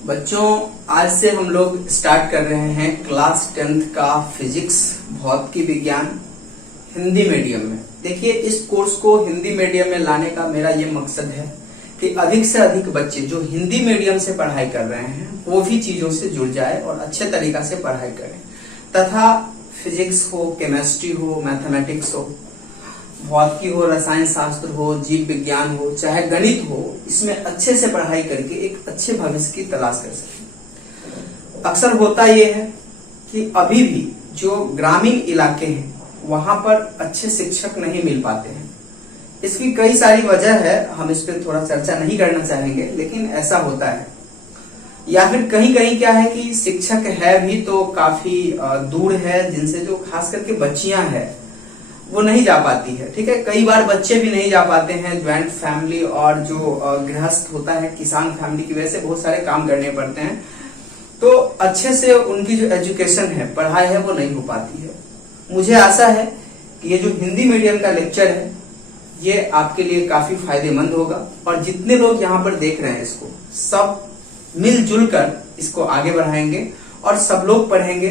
बच्चों, आज से हम लोग स्टार्ट कर रहे हैं क्लास 10th का फिजिक्स भौतिकी विज्ञान हिंदी मीडियम में। देखिए, इस कोर्स को हिंदी मीडियम में लाने का मेरा ये मकसद है कि अधिक से अधिक बच्चे जो हिंदी मीडियम से पढ़ाई कर रहे हैं वो भी चीजों से जुड़ जाए और अच्छे तरीका से पढ़ाई करें, तथा फिजिक्स हो, केमिस्ट्री हो, मैथमेटिक्स हो, भौतिकी हो, रसायन शास्त्र हो, जीव विज्ञान हो, चाहे गणित हो, इसमें अच्छे से पढ़ाई करके एक अच्छे भविष्य की तलाश कर सकें। अक्सर होता यह है कि अभी भी जो ग्रामीण इलाके हैं वहां पर अच्छे शिक्षक नहीं मिल पाते हैं। इसकी कई सारी वजह है, हम इस पर थोड़ा चर्चा नहीं करना चाहेंगे, लेकिन ऐसा होता है। या फिर कहीं कहीं क्या है कि शिक्षक है भी तो काफी दूर है, जिनसे जो खास करके बच्चियां हैं वो नहीं जा पाती है। ठीक है, कई बार बच्चे भी नहीं जा पाते हैं। ज्वाइंट फैमिली और जो गृहस्थ होता है, किसान फैमिली की वजह से बहुत सारे काम करने पड़ते हैं, तो अच्छे से उनकी जो एजुकेशन है, पढ़ाई है, वो नहीं हो पाती है। मुझे आशा है कि ये जो हिंदी मीडियम का लेक्चर है ये आपके लिए काफी फायदेमंद होगा, और जितने लोग यहाँ पर देख रहे हैं इसको, सब मिलजुल कर इसको आगे बढ़ाएंगे और सब लोग पढ़ेंगे।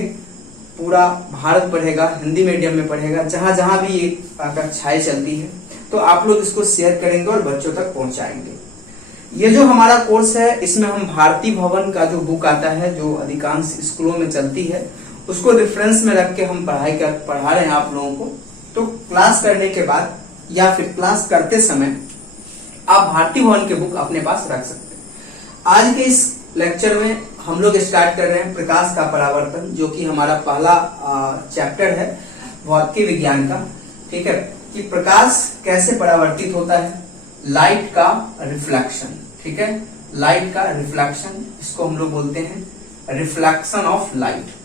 पूरा भारत पढ़ेगा, हिंदी मीडियम में पढ़ेगा, जहां जहां भी ये कक्षाएं चलती है, तो आप लोग इसको शेयर करेंगे और बच्चों तक पहुंचाएंगे। ये जो हमारा कोर्स है, इसमें हम भारती भवन का जो बुक आता है, जो अधिकांश स्कूलों में चलती है, उसको रेफरेंस में रख के हम पढ़ा रहे हैं आप लोगों को। तो क्लास करने के बाद या फिर क्लास करते समय आप भारती भवन के बुक अपने पास रख सकते हैं। आज के इस लेक्चर में हम लोग स्टार्ट कर रहे हैं प्रकाश का परावर्तन, जो कि हमारा पहला चैप्टर है भौतिकी विज्ञान का। ठीक है, कि प्रकाश कैसे परावर्तित होता है, लाइट का रिफ्लेक्शन। ठीक है, लाइट का रिफ्लेक्शन, इसको हम लोग बोलते हैं रिफ्लेक्शन ऑफ लाइट।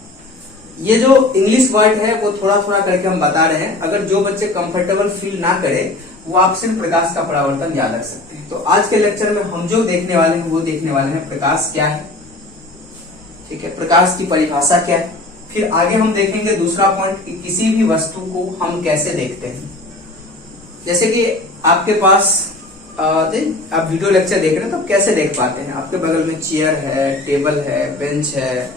ये जो इंग्लिश वर्ड है वो थोड़ा थोड़ा करके हम बता रहे हैं। अगर जो बच्चे कंफर्टेबल फील ना करे वो आप सिर्फ प्रकाश का परावर्तन याद रख सकते हैं। तो आज के लेक्चर में हम जो देखने वाले हैं वो देखने वाले हैं प्रकाश क्या है। ठीक है, प्रकाश की परिभाषा क्या है। फिर आगे हम देखेंगे दूसरा पॉइंट कि किसी भी वस्तु को हम कैसे देखते हैं। जैसे कि आपके पास आप वीडियो लेक्चर देख रहे हैं तो कैसे देख पाते हैं। आपके बगल में चेयर है, टेबल है, बेंच है,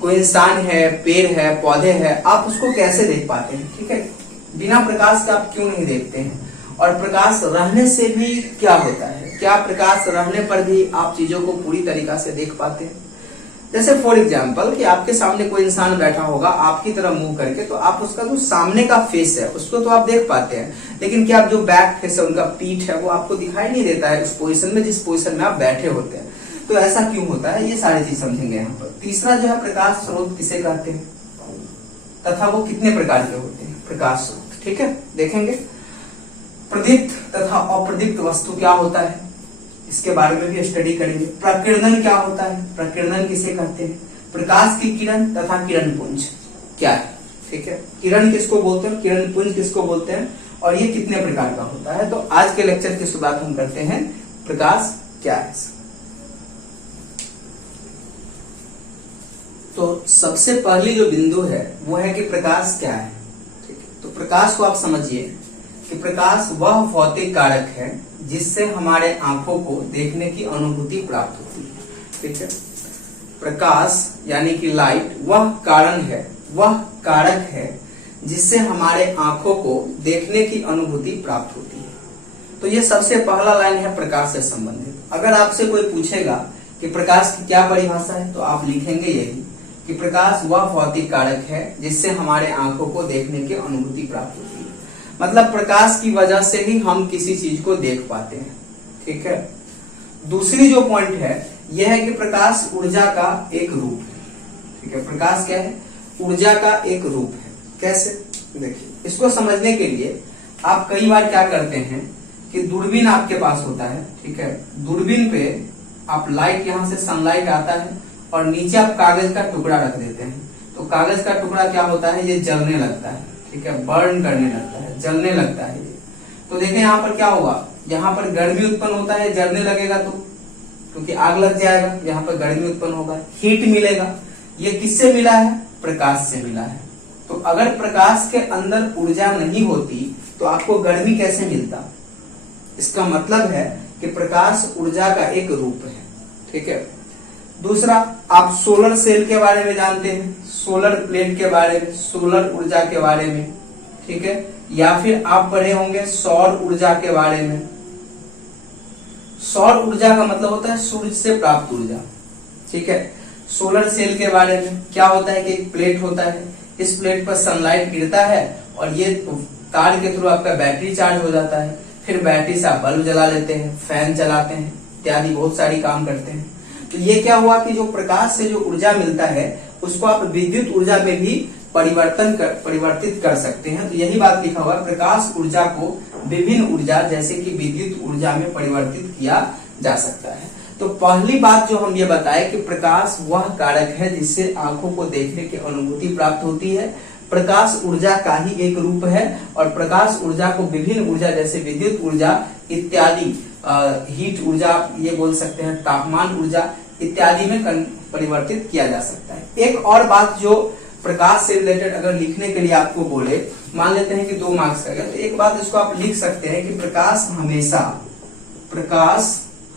कोई इंसान है, पेड़ है, पौधे हैं, आप उसको कैसे देख पाते हैं। ठीक है, बिना प्रकाश का आप क्यों नहीं देखते हैं, और प्रकाश रहने से भी क्या होता है, क्या प्रकाश रहने पर भी आप चीजों को पूरी तरीका से देख पाते हैं। जैसे फॉर एग्जाम्पल कि आपके सामने कोई इंसान बैठा होगा आपकी तरफ मुंह करके, तो आप उसका जो सामने का फेस है उसको तो आप देख पाते हैं, लेकिन क्या आप जो बैक फेस है, उनका पीठ है, वो आपको दिखाई नहीं देता है उस पोजीशन में जिस पोजीशन में आप बैठे होते हैं। तो ऐसा क्यों होता है, ये सारी चीज समझेंगे यहाँ पर। तीसरा जो है प्रकाश स्रोत किसे कहते हैं तथा वो कितने प्रकार के होते हैं प्रकाश स्रोत। ठीक है, देखेंगे। प्रदीप्त तथा अप्रदीप्त वस्तु क्या होता है, इसके बारे में भी स्टडी करेंगे। प्रकीर्णन क्या होता है, प्रकीर्णन किसे कहते हैं। प्रकाश की किरण तथा किरण पुंज क्या है। ठीक है, किरण किसको बोलते हैं, किरण पुंज किसको बोलते हैं, और ये कितने प्रकार का होता है। तो आज के लेक्चर की शुरुआत हम करते हैं प्रकाश क्या है। तो सबसे पहली जो बिंदु है वो है कि प्रकाश क्या है। ठीक है, तो प्रकाश को आप समझिए कि प्रकाश वह भौतिक कारक है जिससे हमारे आंखों को देखने की अनुभूति प्राप्त होती है। ठीक है, प्रकाश यानी कि लाइट वह कारण है, वह कारक है जिससे हमारे आंखों को देखने की अनुभूति प्राप्त होती है। तो ये सबसे पहला लाइन है प्रकाश से संबंधित। अगर आपसे कोई पूछेगा कि प्रकाश की क्या परिभाषा है, तो आप लिखेंगे यही कि प्रकाश वह भौतिक कारक है जिससे हमारे आंखों को देखने की अनुभूति प्राप्त होती है। मतलब प्रकाश की वजह से ही हम किसी चीज को देख पाते हैं। ठीक है, दूसरी जो पॉइंट है यह है कि प्रकाश ऊर्जा का एक रूप है। ठीक है, प्रकाश क्या है, ऊर्जा का एक रूप है। कैसे, देखिए, इसको समझने के लिए आप कई बार क्या करते हैं कि दूरबीन आपके पास होता है। ठीक है, दूरबीन पे आप लाइट, यहाँ से सनलाइट आता है और नीचे आप कागज का टुकड़ा रख देते हैं। तो कागज का टुकड़ा क्या होता है, ये जलने लगता है। ठीक है, बर्न करने लगता है, जलने लगता है ये। तो देखें यहाँ पर क्या हुआ, यहाँ पर गर्मी उत्पन्न होता है, जलने लगेगा तो, क्योंकि आग लग जाएगा, यहाँ पर गर्मी उत्पन्न होगा, हीट मिलेगा। ये किससे मिला है, प्रकाश से मिला है। तो अगर प्रकाश के अंदर ऊर्जा नहीं होती तो आपको गर्मी कैसे मिलता। इसका मतलब है कि प्रकाश ऊर्जा का एक रूप है। ठीक है, दूसरा, आप सोलर सेल के बारे में जानते हैं, सोलर प्लेट के बारे में, सोलर ऊर्जा के बारे में, ठीक है। या फिर आप पढ़े होंगे सौर ऊर्जा के बारे में। सौर ऊर्जा का मतलब होता है सूर्य से प्राप्त ऊर्जा, ठीक है। सोलर सेल के बारे में क्या होता है कि एक प्लेट होता है, इस प्लेट पर सनलाइट गिरता है और ये तार के थ्रू आपका बैटरी चार्ज हो जाता है, फिर बैटरी से आप बल्ब जला लेते हैं, फैन चलाते हैं इत्यादि बहुत सारी काम करते हैं। तो ये क्या हुआ कि जो प्रकाश से जो ऊर्जा मिलता है उसको आप विद्युत ऊर्जा में भी परिवर्तित कर सकते हैं। तो यही बात लिखा हुआ है, प्रकाश ऊर्जा को विभिन्न ऊर्जा जैसे कि विद्युत ऊर्जा में परिवर्तित किया जा सकता है। तो पहली बात जो हम ये बताए कि प्रकाश वह कारक है जिससे आंखों को देखने की अनुभूति प्राप्त होती है। प्रकाश ऊर्जा का ही एक रूप है और प्रकाश ऊर्जा को विभिन्न ऊर्जा जैसे विद्युत ऊर्जा इत्यादि, हीट ऊर्जा ये बोल सकते हैं, तापमान ऊर्जा इत्यादि में परिवर्तित किया जा सकता है। एक और बात जो प्रकाश से रिलेटेड अगर लिखने के लिए आपको बोले, मान लेते हैं कि 2 मार्क्स का है, तो एक बात इसको आप लिख सकते हैं कि प्रकाश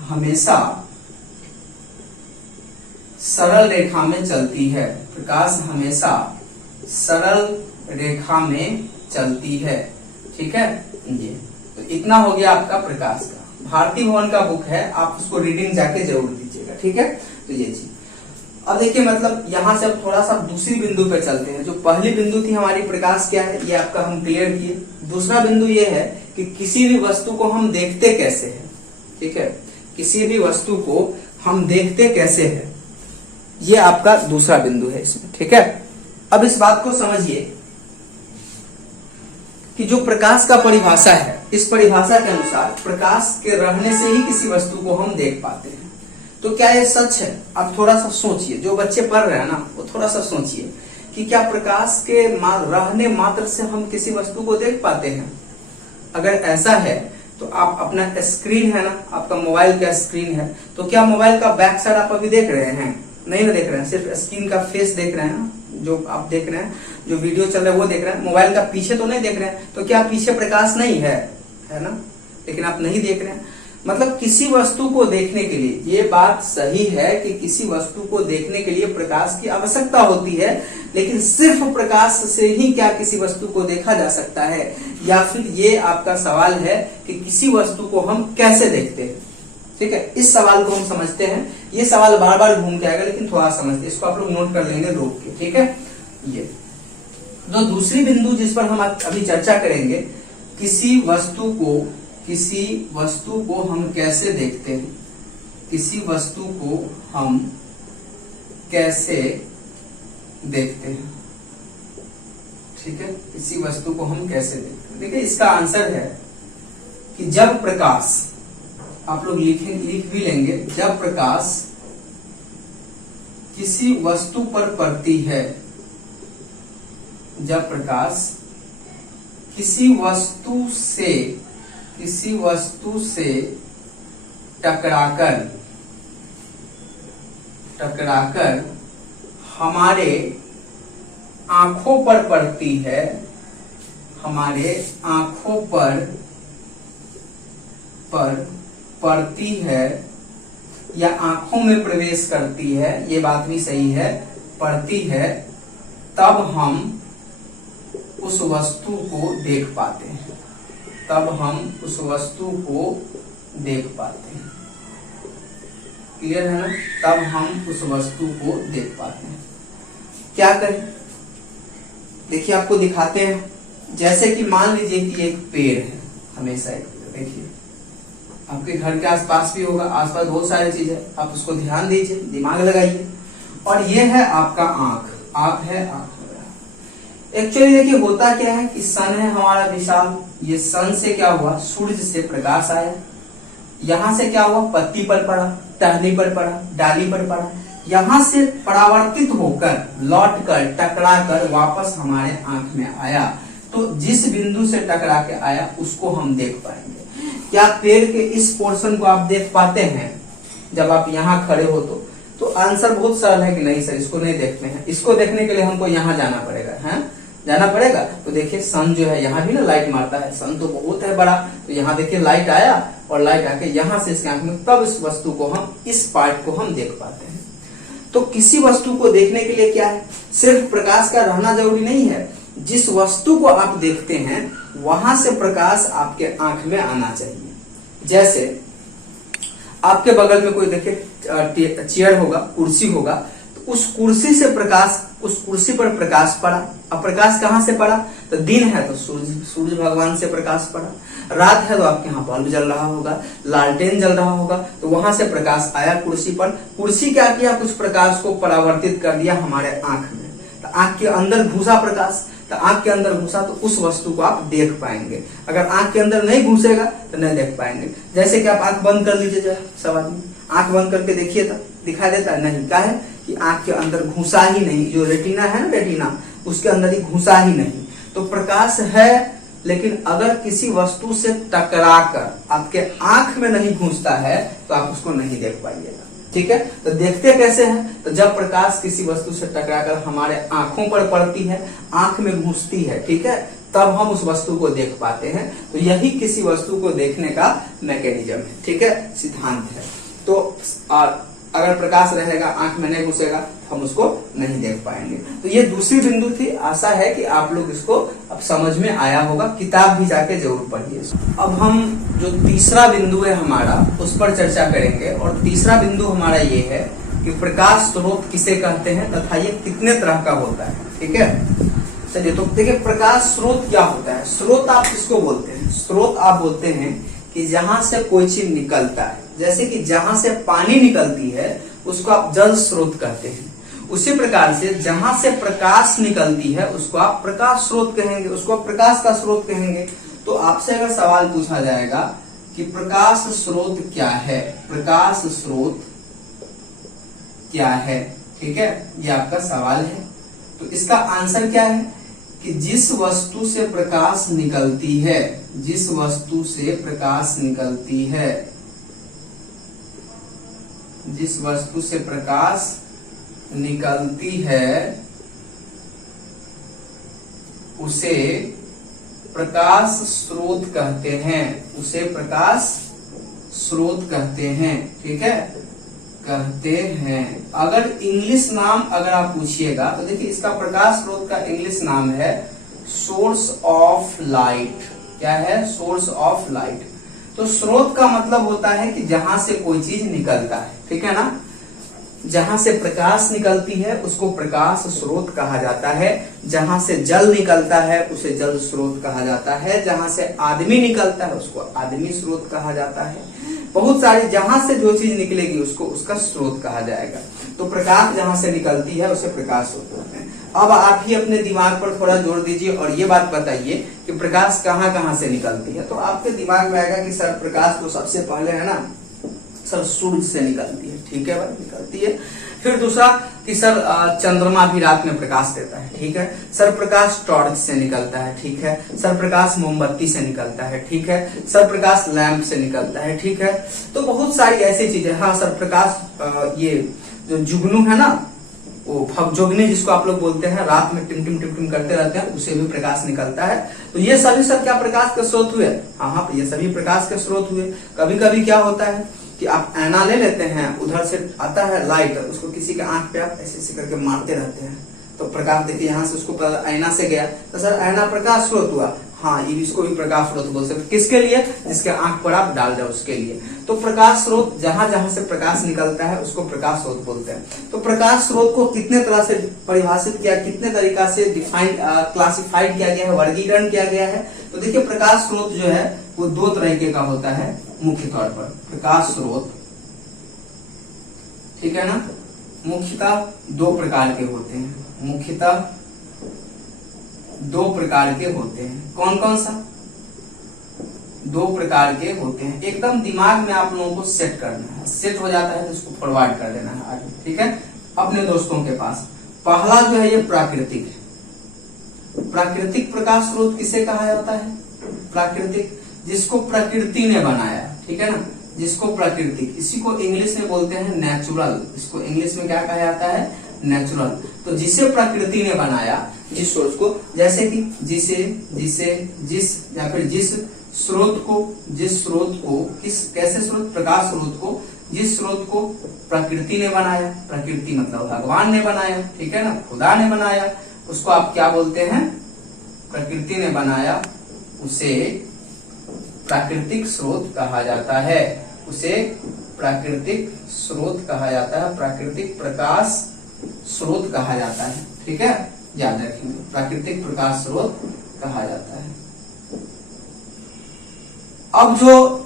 हमेशा सरल रेखा में चलती है। प्रकाश हमेशा सरल रेखा में चलती है, ठीक है। ये तो इतना हो गया आपका प्रकाश का। भारती भवन का बुक है, आप उसको रीडिंग जाके जरूर दीजिएगा, ठीक है। तो ये चीज अब देखिए, मतलब यहां से अब थोड़ा सा दूसरी बिंदु पे चलते हैं। जो पहली बिंदु थी हमारी प्रकाश क्या है, ये आपका हम क्लियर किए। दूसरा बिंदु ये है कि किसी भी वस्तु को हम देखते कैसे हैं, ठीक है। किसी भी वस्तु को हम देखते कैसे हैं, ये आपका दूसरा बिंदु है इसमें, ठीक है। अब इस बात को समझिए कि जो प्रकाश का परिभाषा है, इस परिभाषा के अनुसार प्रकाश के रहने से ही किसी वस्तु को हम देख पाते हैं। तो क्या ये सच है? आप थोड़ा सा सोचिए, जो बच्चे पढ़ रहे हैं ना वो थोड़ा सा सोचिए कि क्या प्रकाश के रहने मात्र से हम किसी वस्तु को देख पाते हैं? अगर ऐसा है तो आप अपना स्क्रीन है ना, आपका मोबाइल का स्क्रीन है, तो क्या मोबाइल का बैक साइड आप अभी देख रहे हैं? नहीं ना देख रहे हैं, सिर्फ स्क्रीन का फेस देख रहे हैं ना, जो आप देख रहे हैं, जो वीडियो चल रहा है वो देख रहे हैं, मोबाइल का पीछे तो नहीं देख रहे हैं। तो क्या पीछे प्रकाश नहीं है? है ना, लेकिन आप नहीं देख रहे हैं। मतलब किसी वस्तु को देखने के लिए, ये बात सही है कि किसी वस्तु को देखने के लिए प्रकाश की आवश्यकता होती है, लेकिन सिर्फ प्रकाश से ही क्या किसी वस्तु को देखा जा सकता है? या फिर ये आपका सवाल है कि किसी वस्तु को हम कैसे देखते हैं, ठीक है। इस सवाल को हम समझते हैं। ये सवाल बार बार घूम के आएगा, लेकिन थोड़ा समझते, इसको आप लोग नोट कर लेंगे रोक के, ठीक है। ये तो दूसरी बिंदु जिस पर हम अभी चर्चा करेंगे, किसी वस्तु को हम कैसे देखते हैं, किसी वस्तु को हम कैसे देखते हैं, ठीक है। किसी वस्तु को हम कैसे देखते हैं, देखिए इसका आंसर है कि जब प्रकाश, आप लोग लिख भी लेंगे, जब प्रकाश किसी वस्तु पर पड़ती है, जब प्रकाश किसी वस्तु से टकराकर हमारे आंखों पर पड़ती है, हमारे आंखों पर पड़ती है या आंखों में प्रवेश करती है, ये बात भी सही है, पड़ती है, तब हम उस वस्तु को देख पाते हैं, तब हम उस वस्तु को देख पाते हैं। क्लियर है ना? तब हम उस वस्तु को देख पाते हैं। क्या करें? देखिए आपको दिखाते हैं, जैसे कि मान लीजिए कि एक पेड़ है, हमेशा एक पेड़, देखिए आपके घर के आसपास भी होगा, आसपास बहुत सारी चीज है, आप उसको ध्यान दीजिए, दिमाग लगाइए। और ये है आपका आंख, आप है आंख। एक्चुअली देखिए होता क्या है कि सन है हमारा विशाल, ये सन से क्या हुआ, सूरज से प्रकाश आया, यहां से क्या हुआ, पत्ती पर पड़ा, टहनी पर पड़ा, डाली पर पड़ा, यहां से परावर्तित होकर लौटकर टकराकर वापस हमारे आंख में आया। तो जिस बिंदु से टकरा के आया उसको हम देख पाएंगे। क्या पेड़ के इस पोर्शन को आप देख पाते हैं जब आप यहाँ खड़े हो? तो आंसर बहुत सरल है कि नहीं सर, इसको नहीं देखते हैं। इसको देखने के लिए हमको यहाँ जाना पड़ेगा, है जाना पड़ेगा। तो देखिए सन जो है यहाँ भी ना लाइट मारता है, सन तो बहुत है बड़ा, तो यहाँ देखिए लाइट आया और लाइट आके यहाँ से इसके आंख में, तब इस वस्तु को हम, इस पार्ट को हम देख पाते हैं। तो किसी वस्तु को देखने के लिए क्या है, सिर्फ प्रकाश का रहना जरूरी नहीं है। जिस वस्तु को आप देखते हैं वहां से प्रकाश आपके आंख में आना चाहिए। जैसे आपके बगल में कोई देखे चेयर होगा, कुर्सी होगा, तो उस कुर्सी से प्रकाश, उस कुर्सी पर प्रकाश पड़ा। अब प्रकाश कहां से पड़ा, तो दिन है तो सूर्य भगवान से प्रकाश पड़ा, रात है तो आपके यहाँ बल्ब जल रहा होगा, लालटेन जल रहा होगा, तो वहां से प्रकाश आया कुर्सी पर। कुर्सी क्या किया, कुछ प्रकाश को परावर्तित कर दिया हमारे आंख में, तो आंख के अंदर घुसा प्रकाश, तो आंख के अंदर घुसा तो उस वस्तु को आप देख पाएंगे। अगर आंख के अंदर नहीं घुसेगा तो नहीं देख पाएंगे। जैसे कि आप आंख बंद कर लीजिए, जरा सब आदमी आंख बंद करके देखिए तो दिखाई देता है नहीं, क्या है कि आंख के अंदर घुसा ही नहीं, जो रेटिना है ना, रेटिना उसके अंदर ही घुसा ही नहीं। तो प्रकाश है, लेकिन अगर किसी वस्तु से टकराकर आपके आंख में नहीं घुसता है तो आप उसको नहीं देख पाइएगा। ठीक है, तो देखते कैसे हैं, तो जब प्रकाश किसी वस्तु से टकराकर हमारे आंखों पर पड़ती है, आंख में घुसती है, ठीक है, तब हम उस वस्तु को देख पाते हैं। तो यही किसी वस्तु को देखने का मैकेनिज्म है, ठीक है, सिद्धांत है। तो अगर प्रकाश रहेगा, आंख में नहीं घुसेगा, हम उसको नहीं देख पाएंगे। तो ये दूसरी बिंदु थी। आशा है कि आप लोग इसको अब समझ में आया होगा, किताब भी जाके जरूर पढ़िए। अब हम जो तीसरा बिंदु है हमारा, उस पर चर्चा करेंगे। और तीसरा बिंदु हमारा ये है कि प्रकाश स्रोत किसे कहते हैं तथा ये कितने तरह का होता है। ठीक है, चलिए तो देखिए प्रकाश स्रोत क्या होता है। स्रोत आप किसको बोलते हैं, स्रोत आप बोलते हैं कि जहां से कोई चीज निकलता है। जैसे कि जहां से पानी निकलती है उसको आप जल स्रोत कहते हैं। उसी प्रकार से जहां से प्रकाश निकलती है उसको आप प्रकाश स्रोत कहेंगे, उसको आप प्रकाश का स्रोत कहेंगे। तो आपसे अगर सवाल पूछा जाएगा कि प्रकाश स्रोत क्या है, प्रकाश स्रोत क्या है, ठीक है, ये आपका सवाल है। तो इसका आंसर क्या है कि जिस वस्तु से प्रकाश निकलती है, जिस वस्तु से प्रकाश निकलती है, जिस वस्तु से प्रकाश निकलती है उसे प्रकाश स्रोत कहते हैं, उसे प्रकाश स्रोत कहते हैं। ठीक है, कहते हैं। अगर इंग्लिश नाम अगर आप पूछिएगा तो देखिए इसका प्रकाश स्रोत का इंग्लिश नाम है सोर्स ऑफ लाइट। क्या है, सोर्स ऑफ लाइट। तो स्रोत का मतलब होता है कि जहां से कोई चीज निकलता है, ठीक है ना, जहां से प्रकाश निकलती है उसको प्रकाश स्रोत कहा जाता है। जहां से जल निकलता है उसे जल स्रोत कहा जाता है। जहां से आदमी निकलता है उसको आदमी स्रोत कहा जाता है। बहुत सारी जहां से जो चीज निकलेगी उसको उसका स्रोत कहा जाएगा। तो प्रकाश जहां से निकलती है उसे प्रकाश स्रोत कहते हैं। अब आप ही अपने दिमाग पर थोड़ा जोर दीजिए और ये बात बताइए कि प्रकाश कहाँ कहाँ से निकलती है। तो आपके दिमाग में आएगा कि सर प्रकाश तो सबसे पहले है ना सर सूर्य से निकलती है। ठीक है भाई, निकलती है। फिर दूसरा कि सर चंद्रमा भी रात में प्रकाश देता है। ठीक है, सर प्रकाश टॉर्च से निकलता है। ठीक है, सर प्रकाश मोमबत्ती से निकलता है। ठीक है, सर प्रकाश लैंप से निकलता है। ठीक है, तो बहुत सारी ऐसी चीजें। हाँ, सर प्रकाश ये जो जुगनू है ना, वो भगजोगनी जिसको आप लोग बोलते हैं, रात में टिम टिम करते रहते हैं, उसे भी प्रकाश निकलता है। तो ये सभी सब क्या प्रकाश के स्रोत हुए। हाँ, ये सभी प्रकाश के स्रोत हुए। कभी कभी क्या होता है कि आप ऐना ले लेते हैं, उधर से आता है लाइट, उसको किसी के आंख पे आप ऐसे ऐसे करके मारते रहते हैं तो प्रकाश देखिए यहाँ से उसको ऐना से गया, तो सर ऐना प्रकाश स्रोत हुआ। हाँ, ये इसको भी प्रकाश स्रोत बोल सकते। किसके लिए, जिसके आंख पर आप डाल जाओ उसके लिए। तो प्रकाश स्रोत जहां जहां से प्रकाश निकलता है उसको प्रकाश स्रोत बोलते हैं। तो प्रकाश स्रोत को कितने तरह से परिभाषित किया, कितने तरीका से डिफाइंड क्लासिफाइड किया गया है, वर्गीकरण किया गया है। तो देखिए प्रकाश स्रोत जो है वो दो तरीके का होता है मुख्य तौर पर। प्रकाश स्रोत, ठीक है ना, मुख्यतः दो प्रकार के होते हैं। मुख्यतः दो प्रकार के होते हैं। कौन कौन सा, दो प्रकार के होते हैं। एकदम दिमाग में आप लोगों को सेट करना है। सेट हो जाता है तो इसको फॉरवर्ड कर देना है आगे। ठीक है, अपने दोस्तों के पास। पहला जो है ये प्राकृतिक है। प्राकृतिक प्रकाश स्रोत किसे कहा जाता है, प्राकृतिक, जिसको प्रकृति ने बनाया। ठीक है ना, जिसको प्रकृति, इसी को इंग्लिश में बोलते हैं नेचुरल। इसको इंग्लिश में क्या कहा जाता है, नेचुरल। तो जिसे प्रकृति ने बनाया, जिस सोच को, जैसे कि जिस या फिर जिस स्रोत को किस कैसे स्रोत, प्रकाश स्रोत को जिस स्रोत को प्रकृति ने बनाया, प्रकृति मतलब भगवान ने बनाया, ठीक है ना, खुदा ने बनाया, उसको आप क्या बोलते हैं, प्रकृति ने बनाया, उसे प्राकृतिक स्रोत कहा जाता है, उसे प्राकृतिक स्रोत कहा जाता है, प्राकृतिक प्रकाश स्रोत कहा जाता है, ठीक है, याद रखेंगे, प्राकृतिक प्रकाश स्रोत कहा जाता है। अब जो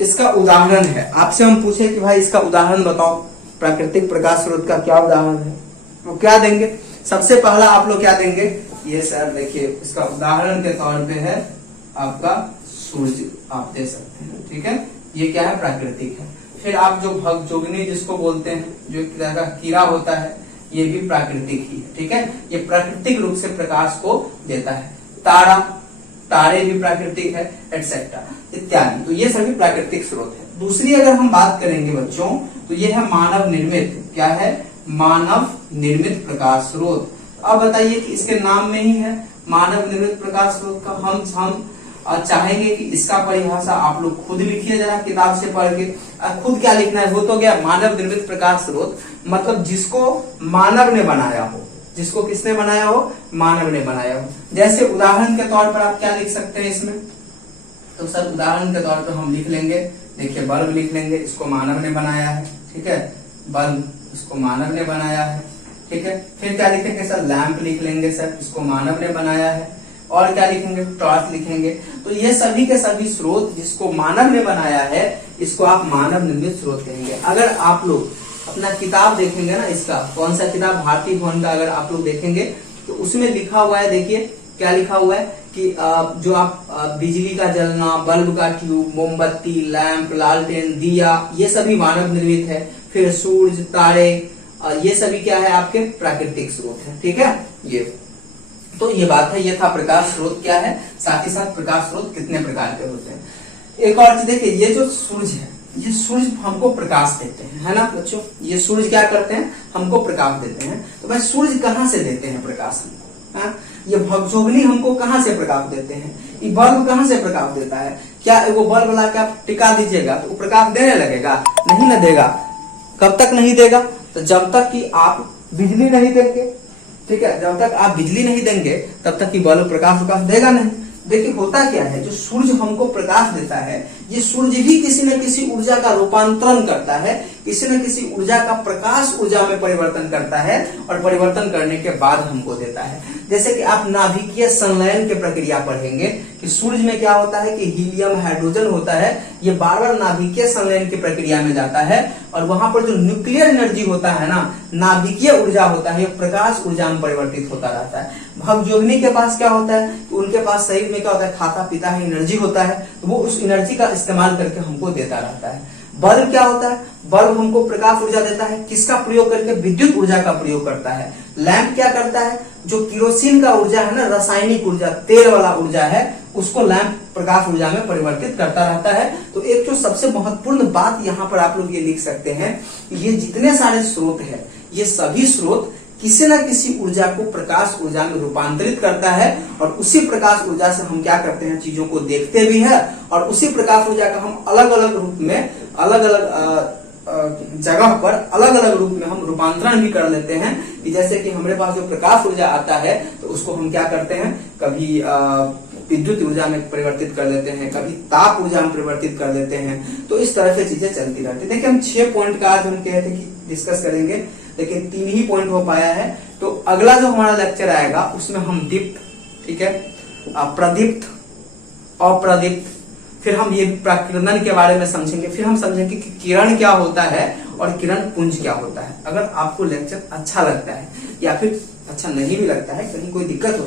इसका उदाहरण है, आपसे हम पूछे कि भाई इसका उदाहरण बताओ, प्राकृतिक प्रकाश स्रोत का क्या उदाहरण है, वो क्या देंगे? सबसे पहला आप लोग क्या देंगे? ये सर देखिए, इसका उदाहरण के तौर पे है आपका सूर्य, आप दे सकते हैं, ठीक है, ये क्या है, प्राकृतिक है। फिर आप जो भगजोगिनी जिसको बोलते हैं, जो एक तरह का कीड़ा होता है, ये भी प्राकृतिक ही है, ठीक है, ये प्राकृतिक रूप से प्रकाश को देता है। तारा, तारे भी प्राकृतिक है, एटसेट्रा इत्यादि, तो ये सभी प्राकृतिक स्रोत है। दूसरी अगर हम बात करेंगे बच्चों, तो ये है मानव निर्मित, क्या है, मानव निर्मित प्रकाश स्रोत। अब बताइए कि इसके नाम में ही है मानव निर्मित प्रकाश स्रोत का, हम चाहेंगे कि इसका परिभाषा आप लोग खुद लिखिए जरा किताब से पढ़ के। खुद क्या लिखना है, वो तो गया मानव निर्मित प्रकाश स्रोत, मतलब जिसको मानव ने बनाया हो, जिसको किसने बनाया हो, मानव ने बनाया हो। जैसे उदाहरण के तौर पर आप क्या लिख सकते हैं इसमें, तो सर उदाहरण के तौर पर हम लिख लेंगे, देखिए बल्ब लिख लेंगे, इसको मानव ने बनाया है, ठीक है, बल्ब इसको मानव ने बनाया है, ठीक है। फिर क्या लिखेंगे सर, लैंप लिख लेंगे सर, इसको मानव ने बनाया है। और क्या लिखेंगे, टॉर्च लिखेंगे। तो ये सभी के सभी स्रोत जिसको मानव ने बनाया है, इसको आप मानव निर्मित स्रोत कहेंगे। अगर आप लोग अपना किताब देखेंगे ना, इसका कौन सा किताब, भारतीय भवन का अगर आप लोग देखेंगे तो उसमें लिखा हुआ है, देखिए क्या लिखा हुआ है कि जो आप बिजली का जलना, बल्ब का ट्यूब, मोमबत्ती, लैंप, लालटेन, दिया, ये सभी मानव निर्मित है। फिर सूर्य, तारे, ये सभी क्या है, आपके प्राकृतिक स्रोत है, ठीक है। ये तो ये बात है, ये था प्रकाश स्रोत क्या है, साथ ही साथ प्रकाश स्रोत कितने प्रकार के होते हैं। एक और चीज देखिए, ये जो सूरज है, ये सूरज हमको प्रकाश देते हैं, है ना बच्चों, ये सूरज क्या करते हैं, हमको प्रकाश देते हैं। तो भाई सूरज कहाँ से देते हैं प्रकाश हमको, ये भगजोगिनी हमको कहाँ से प्रकाश देते हैं, ये बल्ब कहाँ से प्रकाश देता है। क्या वो बल्ब ला के आप टिका दीजिएगा तो वो प्रकाश देने लगेगा, नहीं ना देगा। कब तक नहीं देगा, तो जब तक कि आप बिजली नहीं देंगे, ठीक है, जब तक आप बिजली नहीं देंगे तब तक कि बल्ब प्रकाश देगा नहीं। देखिए होता क्या है, जो सूर्य हमको प्रकाश देता है, ये सूर्य भी किसी न किसी ऊर्जा का रूपांतरण करता है, किसी न किसी ऊर्जा का प्रकाश ऊर्जा में परिवर्तन करता है, और परिवर्तन करने के बाद हमको देता है। जैसे कि आप नाभिकीय संलयन की प्रक्रिया पढ़ेंगे कि सूर्य में क्या होता है कि हीलियम, हाइड्रोजन होता है, ये बार बार नाभिकीय संलयन की प्रक्रिया में जाता है, और वहां पर जो न्यूक्लियर एनर्जी होता है ना, नाभिकीय ऊर्जा होता है, प्रकाश ऊर्जा में परिवर्तित होता रहता है। भगजोगिनी के पास क्या होता है, उनके पास शरीर में क्या होता है, खाता पीता है, एनर्जी होता है, तो वो उस एनर्जी का इस्तेमाल करके हमको देता रहता है। बल्ब क्या होता है, बल्ब हमको प्रकाश ऊर्जा देता है, किसका प्रयोग करके, विद्युत ऊर्जा का प्रयोग करता है। लैंप क्या करता है, जो किरोसिन का ऊर्जा है ना, रासायनिक ऊर्जा, तेल वाला ऊर्जा है, उसको लैंप प्रकाश ऊर्जा में परिवर्तित करता रहता है। तो एक जो सबसे महत्वपूर्ण बात यहाँ पर आप लोग ये लिख सकते हैं, ये जितने सारे स्रोत है, ये सभी स्रोत किसी न किसी ऊर्जा को प्रकाश ऊर्जा में रूपांतरित करता है, और उसी प्रकाश ऊर्जा से हम क्या करते हैं, चीजों को देखते भी है, और उसी प्रकाश ऊर्जा का हम अलग अलग रूप में, अलग अलग जगह पर अलग अलग रूप में हम रूपांतरण भी कर लेते हैं। कि जैसे कि हमारे पास जो प्रकाश ऊर्जा आता है, तो उसको हम क्या करते हैं, कभी विद्युत ऊर्जा में परिवर्तित कर लेते हैं, कभी ताप ऊर्जा में परिवर्तित कर लेते हैं। तो इस तरह से चीजें चलती रहती है। देखिए हम 6 पॉइंट का आज हम कहते हैं कि डिस्कस करेंगे, लेकिन 3 ही पॉइंट हो पाया है। तो अगला जो हमारा लेक्चर आएगा उसमें हम दीप्त, ठीक है, प्रदीप्त, अप्रदीप्त, फिर हम ये प्रकीर्णन के बारे में समझेंगे, फिर हम समझेंगे कि किरण क्या होता है और किरण पुंज क्या होता है। अगर आपको लेक्चर अच्छा लगता है या फिर अच्छा नहीं भी लगता है, कहीं कोई दिक्कत हो